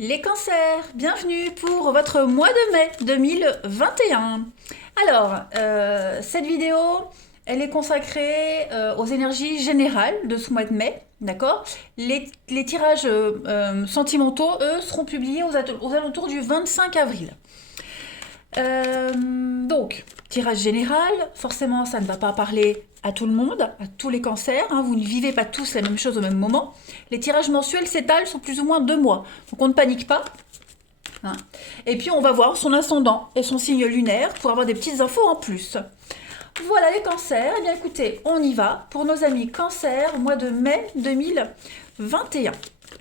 Les cancers, bienvenue pour votre mois de mai 2021. Alors, cette vidéo, elle est consacrée aux énergies générales de ce mois de mai, d'accord. Les tirages sentimentaux, eux, seront publiés aux alentours du 25 avril. Donc, tirage général, forcément, ça ne va pas parler à tout le monde, à tous les cancers, hein, vous ne vivez pas tous la même chose au même moment. Les tirages mensuels s'étalent sur plus ou moins 2 mois, donc on ne panique pas. Hein. Et puis on va voir son ascendant et son signe lunaire pour avoir des petites infos en plus. Voilà les cancers, eh bien écoutez, on y va pour nos amis cancers au mois de mai 2021.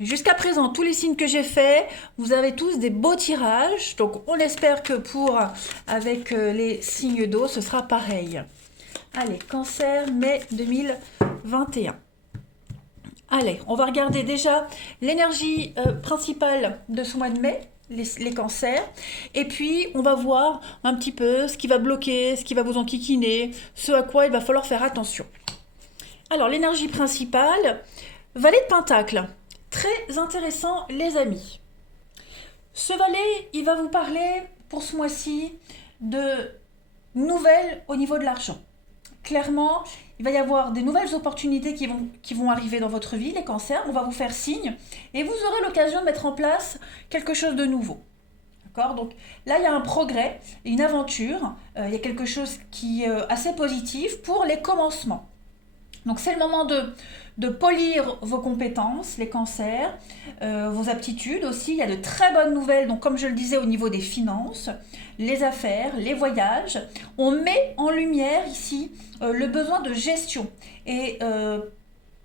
Jusqu'à présent, tous les signes que j'ai faits, vous avez tous des beaux tirages. Donc, on espère que avec les signes d'eau, ce sera pareil. Allez, cancer, mai 2021. Allez, on va regarder déjà l'énergie principale de ce mois de mai, les cancers. Et puis, on va voir un petit peu ce qui va bloquer, ce qui va vous enquiquiner, ce à quoi il va falloir faire attention. Alors, l'énergie principale, valet de pentacle. Très intéressant, les amis. Ce valet, il va vous parler pour ce mois-ci de nouvelles au niveau de l'argent. Clairement, il va y avoir des nouvelles opportunités qui vont arriver dans votre vie, les cancers. On va vous faire signe et vous aurez l'occasion de mettre en place quelque chose de nouveau. D'accord ? Donc là, il y a un progrès, une aventure. Il y a quelque chose qui est assez positif pour les commencements. Donc c'est le moment de polir vos compétences, les cancers, vos aptitudes aussi. Il y a de très bonnes nouvelles, donc comme je le disais au niveau des finances, les affaires, les voyages. On met en lumière ici le besoin de gestion et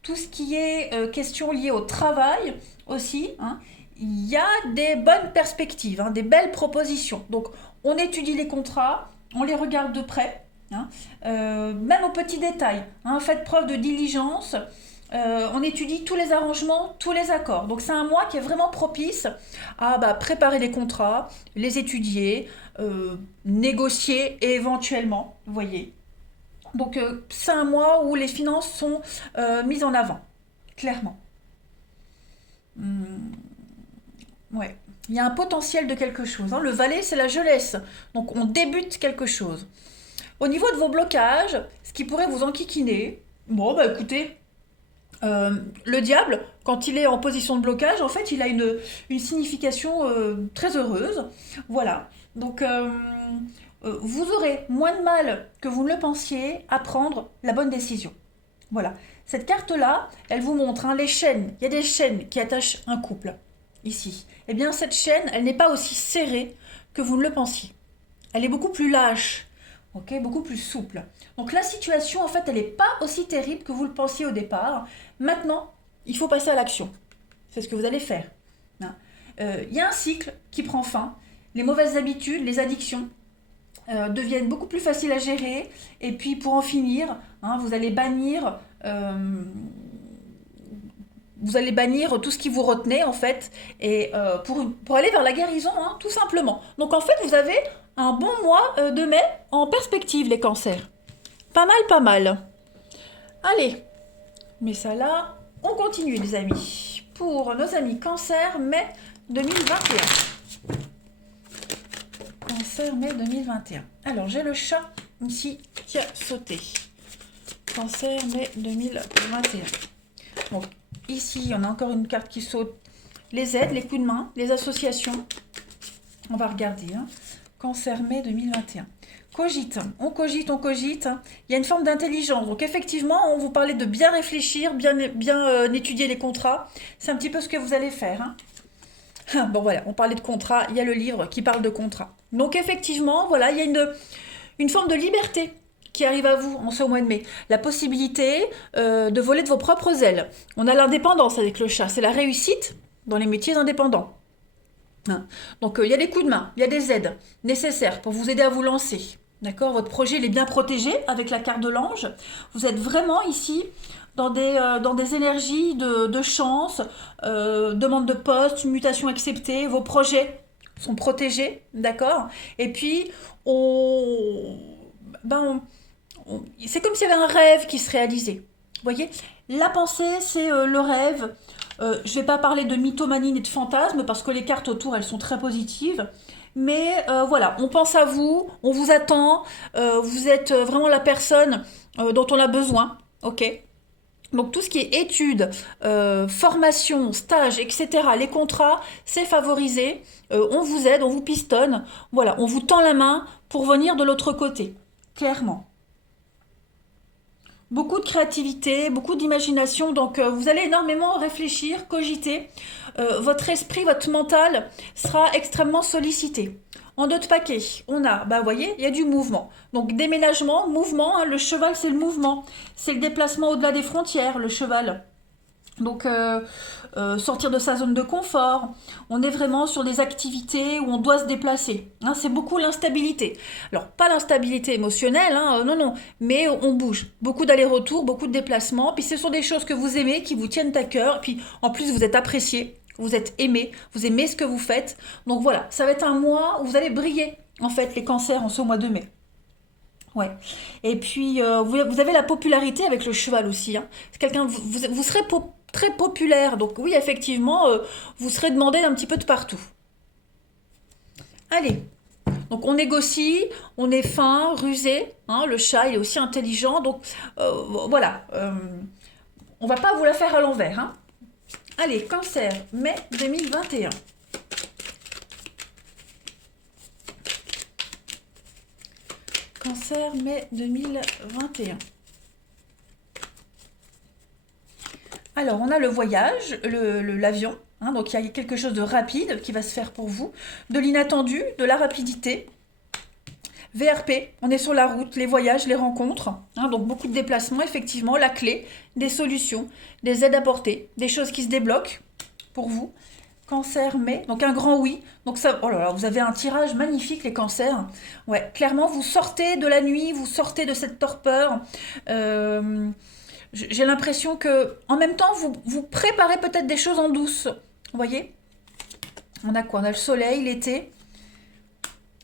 tout ce qui est question liée au travail aussi. Hein, il y a des bonnes perspectives, hein, des belles propositions. Donc on étudie les contrats, on les regarde de près. Hein, même aux petits détails, hein, faites preuve de diligence, on étudie tous les arrangements, tous les accords. Donc c'est un mois qui est vraiment propice à préparer les contrats, les étudier, négocier et éventuellement, vous voyez. Donc c'est un mois où les finances sont mises en avant, clairement. Ouais. Il y a un potentiel de quelque chose. Hein. Le valet, c'est la jeunesse. Donc on débute quelque chose. Au niveau de vos blocages, ce qui pourrait vous enquiquiner, bon bah écoutez, le diable, quand il est en position de blocage, en fait, il a une signification très heureuse. Voilà. Donc, vous aurez moins de mal que vous ne le pensiez à prendre la bonne décision. Voilà. Cette carte-là, elle vous montre hein, les chaînes. Il y a des chaînes qui attachent un couple, ici. Eh bien, cette chaîne, elle n'est pas aussi serrée que vous ne le pensiez. Elle est beaucoup plus lâche. Ok, beaucoup plus souple. Donc la situation, en fait, elle n'est pas aussi terrible que vous le pensiez au départ. Maintenant, il faut passer à l'action. C'est ce que vous allez faire. Hein. Y a un cycle qui prend fin. Les mauvaises habitudes, les addictions deviennent beaucoup plus faciles à gérer. Et puis pour en finir, hein, vous allez bannir tout ce qui vous retenait en fait, et pour aller vers la guérison, hein, tout simplement. Donc en fait, vous avez un bon mois de mai en perspective, les cancers. Pas mal, pas mal. Allez, mais ça là, on continue les amis. Pour nos amis cancer, mai 2021. Cancer, mai 2021. Alors, j'ai le chat ici qui a sauté. Cancer, mai 2021. Donc, ici, on a encore une carte qui saute. Les aides, les coups de main, les associations. On va regarder. Hein. Cancer, mai 2021. Cogite, on cogite, on cogite. Il y a une forme d'intelligence. Donc effectivement, on vous parlait de bien réfléchir, bien étudier les contrats. C'est un petit peu ce que vous allez faire. Hein. Bon voilà, on parlait de contrat. Il y a le livre qui parle de contrat. Donc effectivement, voilà, il y a une forme de liberté qui arrive à vous en ce mois de mai. La possibilité de voler de vos propres ailes. On a l'indépendance avec le chat. C'est la réussite dans les métiers indépendants. Hein. Donc il y a des coups de main, il y a des aides nécessaires pour vous aider à vous lancer. D'accord ? Votre projet il est bien protégé avec la carte de l'ange. Vous êtes vraiment ici dans des énergies de chance, demande de poste, mutation acceptée. Vos projets sont protégés, d'accord ? Et puis, c'est comme s'il y avait un rêve qui se réalisait. Vous voyez ? La pensée, c'est le rêve. Je ne vais pas parler de mythomanie ni de fantasme parce que les cartes autour, elles sont très positives. Mais voilà, on pense à vous, on vous attend, vous êtes vraiment la personne dont on a besoin, ok? Donc tout ce qui est études, formation, stage, etc., les contrats, c'est favorisé. On vous aide, on vous pistonne. Voilà, on vous tend la main pour venir de l'autre côté, clairement. Beaucoup de créativité, beaucoup d'imagination, donc vous allez énormément réfléchir, cogiter. Votre esprit, votre mental sera extrêmement sollicité. En d'autres paquets, on a, bah vous voyez, il y a du mouvement. Donc déménagement, mouvement, hein, le cheval c'est le mouvement. C'est le déplacement au-delà des frontières, le cheval. Donc sortir de sa zone de confort, on est vraiment sur des activités où on doit se déplacer. Hein, c'est beaucoup l'instabilité. Alors pas l'instabilité émotionnelle, hein, non non, mais on bouge. Beaucoup d'allers-retours, beaucoup de déplacements. Puis ce sont des choses que vous aimez, qui vous tiennent à cœur. Puis en plus vous êtes apprécié, vous êtes aimé, vous aimez ce que vous faites. Donc voilà, ça va être un mois où vous allez briller en fait les cancers en ce mois de mai. Ouais. Et puis, vous avez la popularité avec le cheval aussi. Hein. C'est quelqu'un, vous serez très populaire. Donc oui, effectivement, vous serez demandé un petit peu de partout. Allez. Donc on négocie, on est fin, rusé. Hein, le chat, il est aussi intelligent. Donc voilà. On va pas vous la faire à l'envers. Hein. Allez, cancer, mai 2021. Cancer, mai 2021. Alors, on a le voyage, l'avion. Hein, donc, il y a quelque chose de rapide qui va se faire pour vous. De l'inattendu, de la rapidité. VRP, on est sur la route, les voyages, les rencontres. Hein, donc, beaucoup de déplacements, effectivement. La clé, des solutions, des aides apportées, des choses qui se débloquent pour vous. Cancer, mai, donc un grand oui. Donc ça, oh là là, vous avez un tirage magnifique les cancers. Ouais, clairement, vous sortez de la nuit, vous sortez de cette torpeur. Euh, j'ai l'impression que, en même temps, vous préparez peut-être des choses en douce. Vous voyez? On a quoi? On a le soleil, l'été,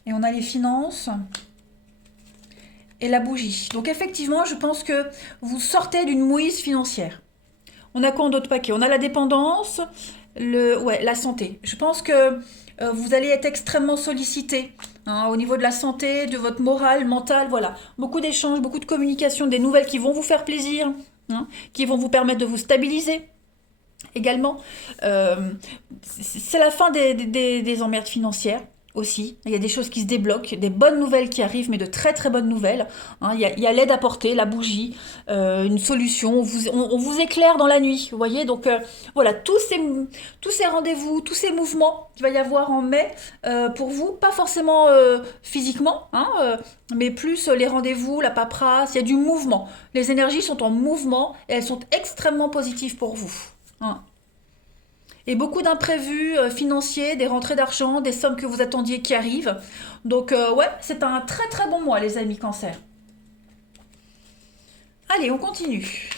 et on a les finances et la bougie. Donc effectivement, je pense que vous sortez d'une mouise financière. On a quoi en d'autres paquets? On a la dépendance, ouais, la santé. Je pense que vous allez être extrêmement sollicité hein, au niveau de la santé, de votre morale, mental, voilà. Beaucoup d'échanges, beaucoup de communication, des nouvelles qui vont vous faire plaisir, hein, qui vont vous permettre de vous stabiliser également. C'est la fin des emmerdes financières aussi. Il y a des choses qui se débloquent, des bonnes nouvelles qui arrivent, mais de très très bonnes nouvelles. Hein, il y a l'aide apportée, la bougie, une solution. On vous éclaire dans la nuit, vous voyez. Donc voilà, tous ces rendez-vous, tous ces mouvements qu'il va y avoir en mai pour vous, pas forcément physiquement, hein, mais plus les rendez-vous, la paperasse, il y a du mouvement. Les énergies sont en mouvement et elles sont extrêmement positives pour vous. Hein. Et beaucoup d'imprévus financiers, des rentrées d'argent, des sommes que vous attendiez qui arrivent. Donc ouais, c'est un très très bon mois les amis cancer. Allez, on continue.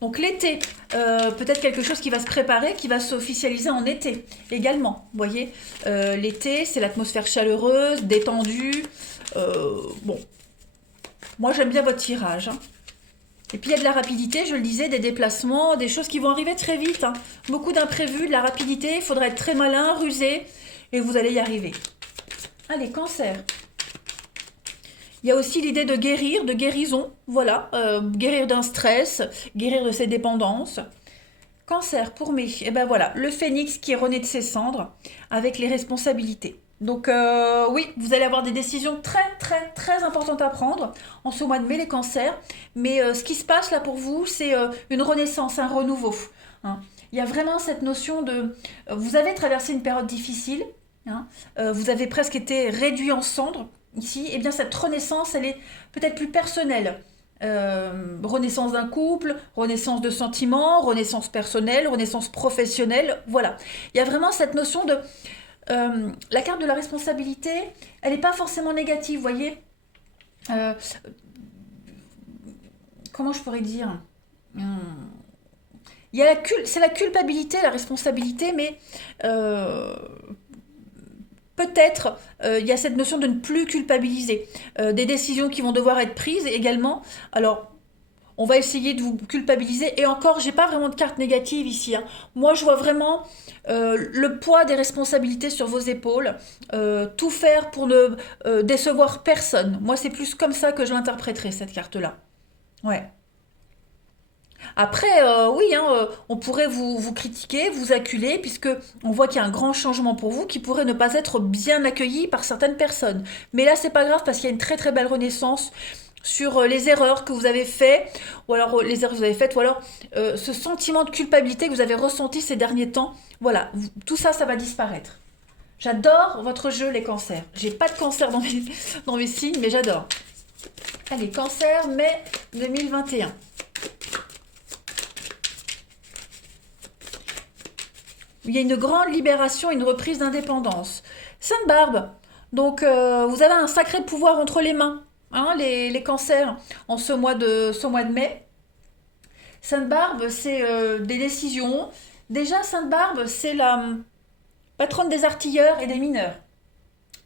Donc l'été, peut-être quelque chose qui va se préparer, qui va s'officialiser en été également. Vous voyez, l'été, c'est l'atmosphère chaleureuse, détendue. Bon, moi j'aime bien votre tirage. Hein. Et puis il y a de la rapidité, je le disais, des déplacements, des choses qui vont arriver très vite. Hein. Beaucoup d'imprévus, de la rapidité, il faudra être très malin, rusé, et vous allez y arriver. Allez, cancer. Il y a aussi l'idée de guérir, de guérison, voilà, guérir d'un stress, guérir de ses dépendances. Cancer pour mai, et ben voilà, le phénix qui est rené de ses cendres avec les responsabilités. Donc oui, vous allez avoir des décisions très très très importantes à prendre en ce mois de mai les cancers. Mais ce qui se passe là pour vous, c'est une renaissance, un renouveau. Hein. Il y a vraiment cette notion de... vous avez traversé une période difficile, hein, vous avez presque été réduit en cendres ici. Et bien cette renaissance, elle est peut-être plus personnelle. Renaissance d'un couple, renaissance de sentiments, renaissance personnelle, renaissance professionnelle, voilà. Il y a vraiment cette notion de... la carte de la responsabilité, elle n'est pas forcément négative, vous voyez. Comment je pourrais dire il y a c'est la culpabilité, la responsabilité, mais peut-être il y a cette notion de ne plus culpabiliser. Des décisions qui vont devoir être prises également. Alors, on va essayer de vous culpabiliser. Et encore, j'ai pas vraiment de carte négative ici, hein. Moi, je vois vraiment le poids des responsabilités sur vos épaules, tout faire pour ne décevoir personne. Moi, c'est plus comme ça que je l'interpréterai, cette carte-là. Ouais. Après, oui, hein, on pourrait vous critiquer, vous acculer, puisque on voit qu'il y a un grand changement pour vous qui pourrait ne pas être bien accueilli par certaines personnes. Mais là, c'est pas grave parce qu'il y a une très très belle renaissance sur les erreurs que vous avez faites, ou alors les erreurs que vous avez faites, ou alors ce sentiment de culpabilité que vous avez ressenti ces derniers temps. Voilà, tout ça, ça va disparaître. J'adore votre jeu, les cancers. J'ai pas de cancer dans mes signes, mais j'adore. Allez, cancer, mai 2021. Il y a une grande libération, une reprise d'indépendance. Sainte Barbe, donc vous avez un sacré pouvoir entre les mains, hein, les cancers, en ce mois de mai. Sainte Barbe, c'est des décisions. Déjà, Sainte Barbe, c'est la patronne des artilleurs et des mineurs.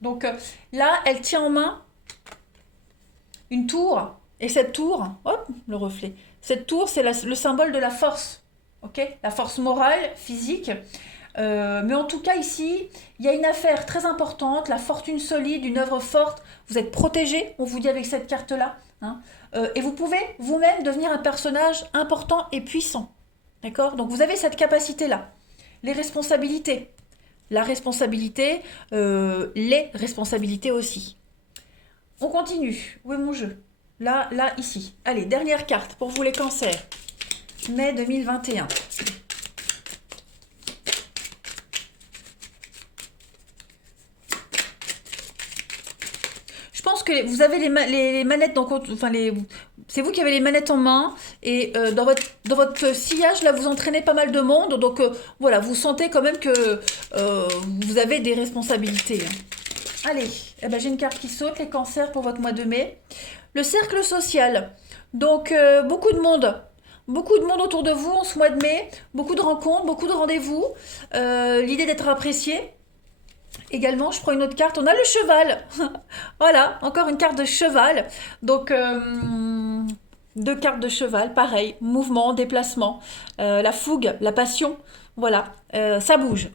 Donc là, elle tient en main une tour, et cette tour, hop, le reflet, cette tour, c'est le symbole de la force, ok, la force morale, physique. Mais en tout cas, ici, il y a une affaire très importante, la fortune solide, une œuvre forte. Vous êtes protégé, on vous dit avec cette carte-là, hein. Et vous pouvez vous-même devenir un personnage important et puissant. D'accord? Donc vous avez cette capacité-là. Les responsabilités. La responsabilité, les responsabilités aussi. On continue. Où est mon jeu? Là, ici. Allez, dernière carte pour vous les cancers. Mai 2021. Je pense que vous avez les manettes enfin c'est vous qui avez les manettes en main et dans votre sillage là vous entraînez pas mal de monde donc voilà vous sentez quand même que vous avez des responsabilités, hein. Allez, eh ben, j'ai une carte qui saute, les cancers pour votre mois de mai. Le cercle social, donc beaucoup de monde autour de vous en ce mois de mai, beaucoup de rencontres, beaucoup de rendez-vous, l'idée d'être apprécié. Également, je prends une autre carte. On a le cheval. Voilà, encore une carte de cheval. Donc, deux cartes de cheval, pareil. Mouvement, déplacement, la fougue, la passion. Voilà, ça bouge.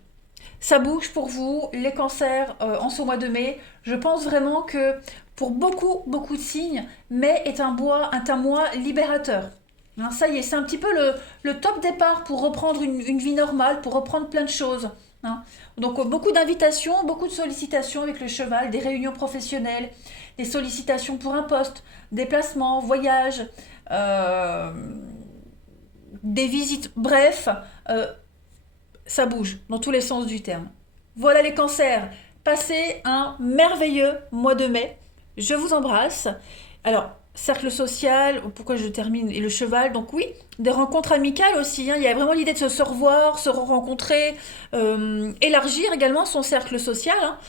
Ça bouge pour vous, les cancers en ce mois de mai. Je pense vraiment que pour beaucoup de signes, mai est un mois libérateur. Hein, ça y est, c'est un petit peu le top départ pour reprendre une vie normale, pour reprendre plein de choses, hein. Donc beaucoup d'invitations, beaucoup de sollicitations avec le cheval, des réunions professionnelles, des sollicitations pour un poste, déplacements, voyages, euh, des visites, bref, ça bouge dans tous les sens du terme. Voilà les cancers, passez un merveilleux mois de mai. Je vous embrasse. Alors, cercle social, pourquoi je termine, et le cheval, donc oui, des rencontres amicales aussi, hein. Il y a vraiment l'idée de se revoir, se rencontrer, élargir également son cercle social, hein.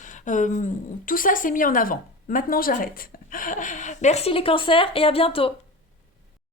Tout ça c'est mis en avant. Maintenant j'arrête. Merci les cancers et à bientôt.